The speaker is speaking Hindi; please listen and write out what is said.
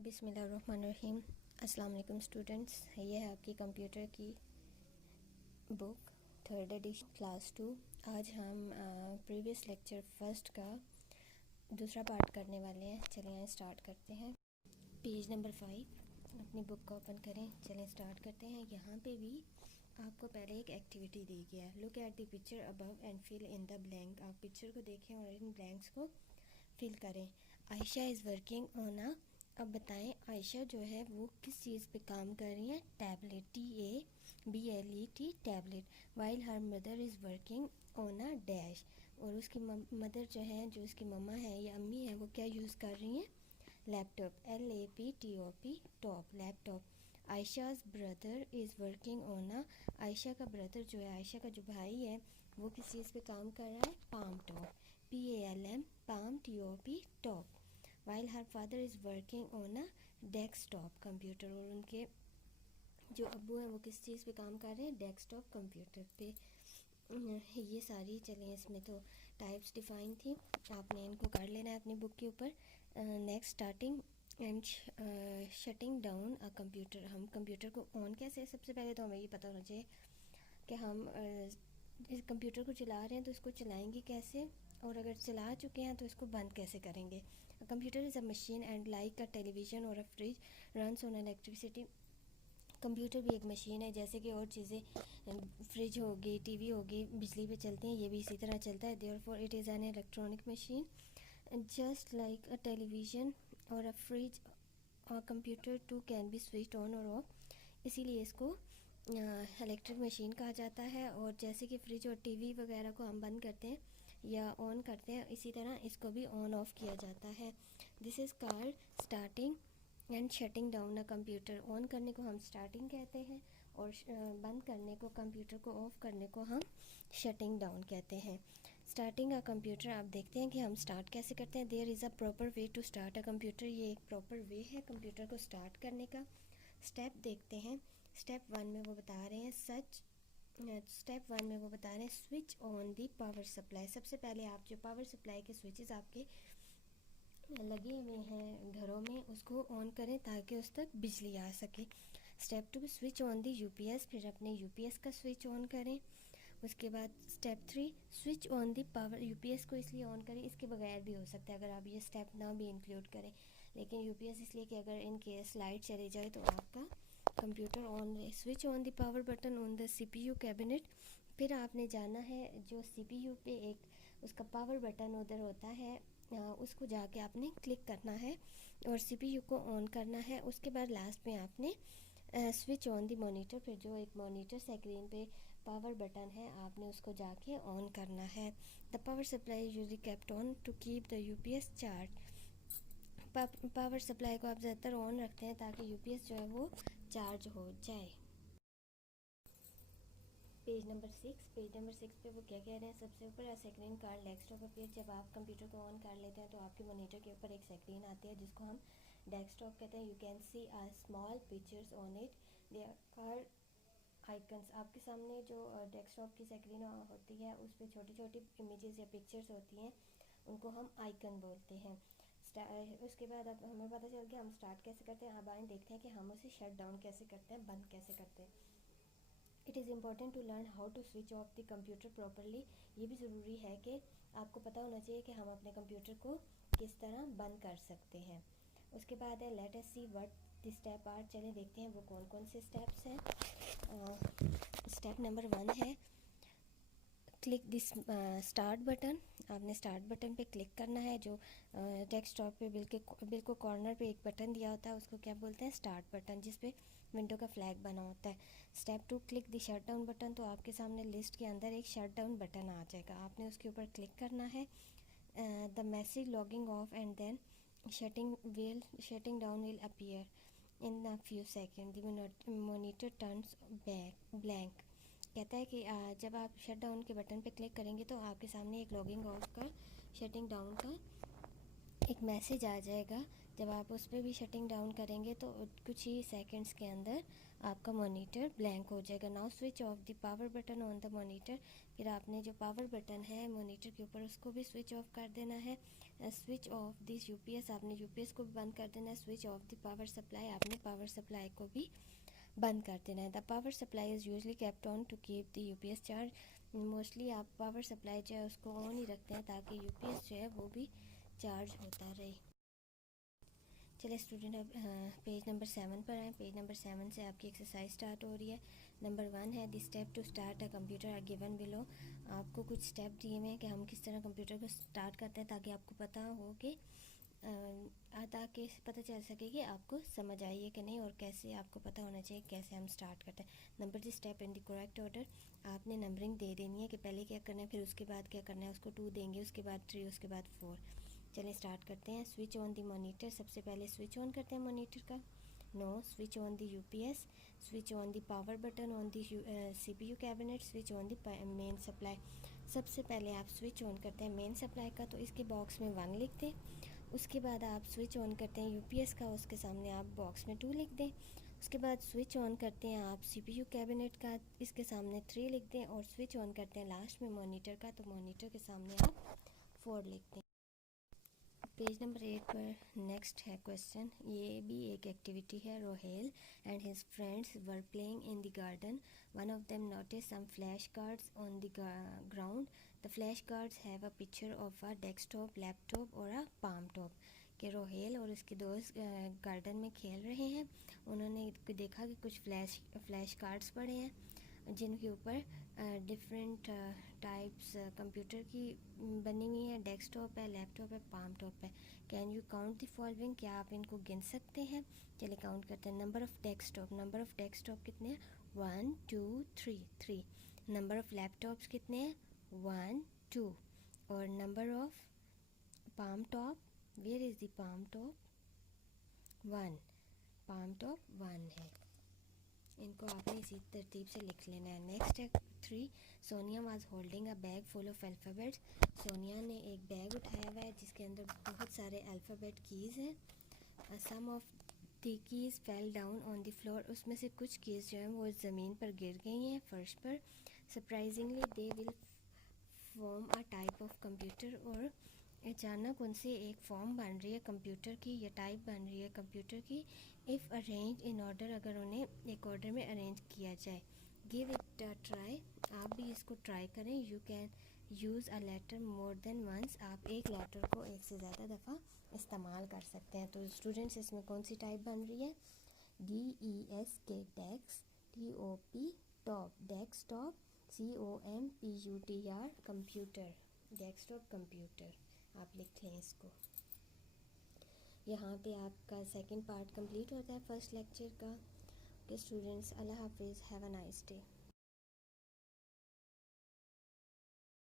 बिस्मिल्लाहिर्रहमानिर्रहीम। अस्सलाम वालेकुम स्टूडेंट्स, ये है आपकी कंप्यूटर की बुक थर्ड एडिशन क्लास 2। आज हम प्रीवियस लेक्चर फर्स्ट का दूसरा पार्ट करने वाले हैं। चलिए यहाँ स्टार्ट करते हैं। पेज नंबर 5 अपनी बुक को ओपन करें। चलिए स्टार्ट करते हैं। यहाँ पे भी आपको पहले एक एक्टिविटी दी गया है। Look at the picture above and fill in the blank. आप पिक्चर को देखें और इन ब्लैंक्स को फिल करें। Ayesha is working on a, अब बताएं आयशा जो है वो किस चीज़ पे काम कर रही है। Tablet, TABLET tablet. While her mother is working on a dash, और उसकी मदर जो है, जो उसकी मम्मा है या अम्मी है, वो क्या यूज़ कर रही हैं। Laptop, LAPTOP top, laptop. Ayesha's brother is working on a, Ayesha का ब्रदर जो है, आयशा का जो भाई है, वो किस चीज़ पे काम कर रहा है। Palm top, PALM palm TOP top. While her father is working on a desktop computer, और उनके जो अब्बू हैं वो किस चीज़ पे काम कर रहे हैं। डेस्कटॉप कंप्यूटर पे। ये सारी चलें, इसमें तो टाइप्स डिफाइन थी, आपने इनको कर लेना है अपनी बुक के ऊपर। Next, starting and shutting down a computer. हम कंप्यूटर को ऑन कैसे, सबसे पहले तो हमें ये पता होना चाहिए कि हम इस कंप्यूटर को चला रहे हैं तो इसको चलाएंगे कैसे, और अगर चला चुके हैं तो इसको बंद कैसे करेंगे। Computer is a machine and like a television और a fridge runs on electricity. Computer भी एक मशीन है, जैसे कि और चीज़ें, फ्रिज होगी, TV होगी, बिजली पे चलती हैं, ये भी इसी तरह चलता है। Therefore it is an electronic machine just like a television और अ फ्रिज और computer too can be switch on और ऑफ। इसीलिए इसको इलेक्ट्रिक मशीन कहा जाता है। और जैसे कि फ्रिज और TV वगैरह को हम बंद करते हैं या ऑन करते हैं, इसी तरह इसको भी ऑन ऑफ किया जाता है। This is called starting and shutting down a computer. On करने को हम स्टार्टिंग कहते हैं, और बंद करने को, कंप्यूटर को ऑफ करने को हम शटिंग डाउन कहते हैं। स्टार्टिंग अ कंप्यूटर, आप देखते हैं कि हम स्टार्ट कैसे करते हैं। There is a proper way to start a computer, ये एक प्रॉपर वे है कंप्यूटर को स्टार्ट करने का। स्टेप देखते हैं। स्टेप 1 में वो बता रहे हैं switch on the power supply. सबसे पहले आप जो पावर सप्लाई के स्विचेस आपके लगे हुए हैं घरों में, उसको ऑन करें ताकि उस तक बिजली आ सके। Step 2, switch on the UPS, फिर अपने UPS का स्विच ऑन करें। उसके बाद step 3, switch on the power. UPS को इसलिए ऑन करें, इसके बगैर भी हो सकता है अगर आप ये स्टेप ना भी इंक्लूड करें, लेकिन UPS इसलिए कि अगर इन केस लाइट चली जाए तो आपका कंप्यूटर ऑन रहे। Switch on the power button on the CPU cabinet. फिर आपने जाना है जो CPU पे एक उसका पावर बटन उधर होता है, उसको जाके आपने क्लिक करना है और CPU को ऑन करना है। उसके बाद लास्ट में आपने स्विच ऑन दी मॉनिटर, फिर जो एक मॉनिटर स्क्रीन पे पावर बटन है, आपने उसको जाके ऑन करना है। The power supply usually kept on to keep the UPS charge. Power supply को आप ज़्यादातर ऑन रखते हैं ताकि UPS जो है वो चार्ज हो जाए। पेज नंबर 6 पे वो क्या कह रहे हैं। सबसे ऊपर स्क्रीन कार्ड डेस्कटॉप अपीयर। जब आप कंप्यूटर को ऑन कर लेते हैं तो आपके मॉनिटर के ऊपर एक स्क्रीन आती है जिसको हम डेस्कटॉप कहते हैं। You can see a small pictures on it, there are icons. आपके सामने जो डेस्कटॉप की स्क्रीन होती है उस पर छोटी छोटी इमेजेस या पिक्चर्स होती हैं, उनको हम आइकन बोलते हैं। उसके बाद अब हमें पता चल गया हम स्टार्ट कैसे करते हैं। अब आए देखते हैं कि हम उसे शट डाउन कैसे करते हैं, बंद कैसे करते हैं। It is important to learn how to switch off the computer properly. ये भी ज़रूरी है कि आपको पता होना चाहिए कि हम अपने कंप्यूटर को किस तरह बंद कर सकते हैं। उसके बाद है let us see what the step are. चलें देखते हैं वो कौन कौन से स्टेप्स हैं। स्टेप नंबर 1 है क्लिक दिस स्टार्ट बटन। आपने स्टार्ट बटन पे क्लिक करना है। जो डेस्कटॉप पे बिल्कुल कॉर्नर पे एक बटन दिया होता है उसको क्या बोलते हैं, स्टार्ट बटन, जिस पे विंडो का फ्लैग बना होता है। Step 2, click the shut down button. तो आपके सामने लिस्ट के अंदर एक शट डाउन बटन आ जाएगा, आपने उसके ऊपर क्लिक करना है। The message logging off and then shutting down will appear in a few second. The monitor turns blank. कहता है कि जब आप शट डाउन के बटन पे क्लिक करेंगे तो आपके सामने एक लॉगिंग ऑफ का, शटिंग डाउन का एक मैसेज आ जाएगा। जब आप उस पर भी शटिंग डाउन करेंगे तो कुछ ही सेकंड्स के अंदर आपका मॉनिटर ब्लैंक हो जाएगा। Now switch off the power button on the monitor. फिर आपने जो पावर बटन है मॉनिटर के ऊपर उसको भी स्विच ऑफ कर देना है। स्विच ऑफ दिस यूपीएस, आपने यूपीएस को भी बंद कर देना है। Switch off the power supply, आपने पावर सप्लाई को भी बंद कर देना है। The power supply is usually kept on to keep the UPS charge. Mostly आप पावर सप्लाई जो है उसको ऑन ही रखते हैं ताकि यूपीएस जो है वो भी चार्ज होता रहे। चलिए स्टूडेंट, अब पेज नंबर 7 पर आए। पेज नंबर 7 से आपकी एक्सरसाइज स्टार्ट हो रही है। नंबर 1 है the step to start a computer are given below. आपको कुछ स्टेप दिए हुए हैं कि हम किस तरह कंप्यूटर को स्टार्ट करते हैं ताकि आपको पता हो कि ताकि पता चल सके कि आपको समझ आई है कि नहीं, और कैसे आपको पता होना चाहिए कैसे हम स्टार्ट करते हैं। Number the step in the correct order. आपने नंबरिंग दे देनी है कि पहले क्या करना है, फिर उसके बाद क्या करना है। उसको 2 देंगे, उसके बाद 3, उसके बाद 4। चलिए स्टार्ट करते हैं। स्विच ऑन द मॉनिटर, सबसे पहले स्विच ऑन करते हैं मॉनिटर का। No, switch on the UPS, switch on the power button on the CPU cabinet, switch on the main supply. सबसे पहले आप स्विच ऑन करते हैं मेन सप्लाई का, तो इसके बॉक्स में 1 लिख दें। उसके बाद आप स्विच ऑन करते हैं यूपीएस का, उसके सामने आप बॉक्स में 2 लिख दें। उसके बाद स्विच ऑन करते हैं आप सीपीयू कैबिनेट का, इसके सामने 3 लिख दें। और स्विच ऑन करते हैं लास्ट में मॉनिटर का, तो मॉनिटर के सामने आप 4 लिख दें। पेज नंबर 8 पर नेक्स्ट है क्वेश्चन। ये भी एक एक्टिविटी है। Rohel and his friends were playing in the garden. One of them notice some flash cards on the ground. The flash cards have a picture of a desktop, laptop और अ पाम टॉप। कि रोहेल और उसके दोस्त गार्डन में खेल रहे हैं। उन्होंने देखा कि कुछ फ्लैश कार्ड्स पड़े हैं जिनके ऊपर डिफरेंट टाइप्स कंप्यूटर की बनी हुई है। डेस्कटॉप है, लैपटॉप है, पाम टॉप है। Can you count the following, क्या आप इनको गिन सकते हैं? चलिए काउंट करते हैं। Number of desktop, number of desktop कितने हैं? 1 2 3 3। नंबर ऑफ़ लैपटॉप्स कितने हैं? 1 2। और number of palmtop, where is the palmtop? 1। Palmtop 1 है। इनको आपने इसी तरतीब से लिख लेना है। नेक्स्ट है 3। Sonia was holding a bag full of alphabets. Sonia ने एक बैग उठाया हुआ है जिसके अंदर बहुत सारे अल्फ़ाबेट कीज़ हैं। Some of the keys fell down on the floor. उसमें से कुछ कीज़ जो हैं वो ज़मीन पर गिर गई हैं, फर्श पर। Surprisingly they will form a type of computer. और अचानक उनसे एक फॉर्म बन रही है कंप्यूटर की, या टाइप बन रही है कंप्यूटर की। इफ़ अरेंज इन ऑर्डर, अगर उन्हें एक ऑर्डर में अरेंज किया जाए। गिव इट अ ट्राई, आप भी इसको ट्राई करें। You can use a letter more than once, आप एक लेटर को एक से ज़्यादा दफ़ा इस्तेमाल कर सकते हैं। तो स्टूडेंट्स, इसमें कौन सी टाइप बन रही है? DESK desk, TOP top, desktop, COMPUTR computer, desktop computer. आप लिख लें इसको। यहाँ पे आपका सेकंड पार्ट कंप्लीट होता है फर्स्ट लेक्चर का। ओके स्टूडेंट्स, अल्लाह हाफिज़, हैव अ नाइस डे।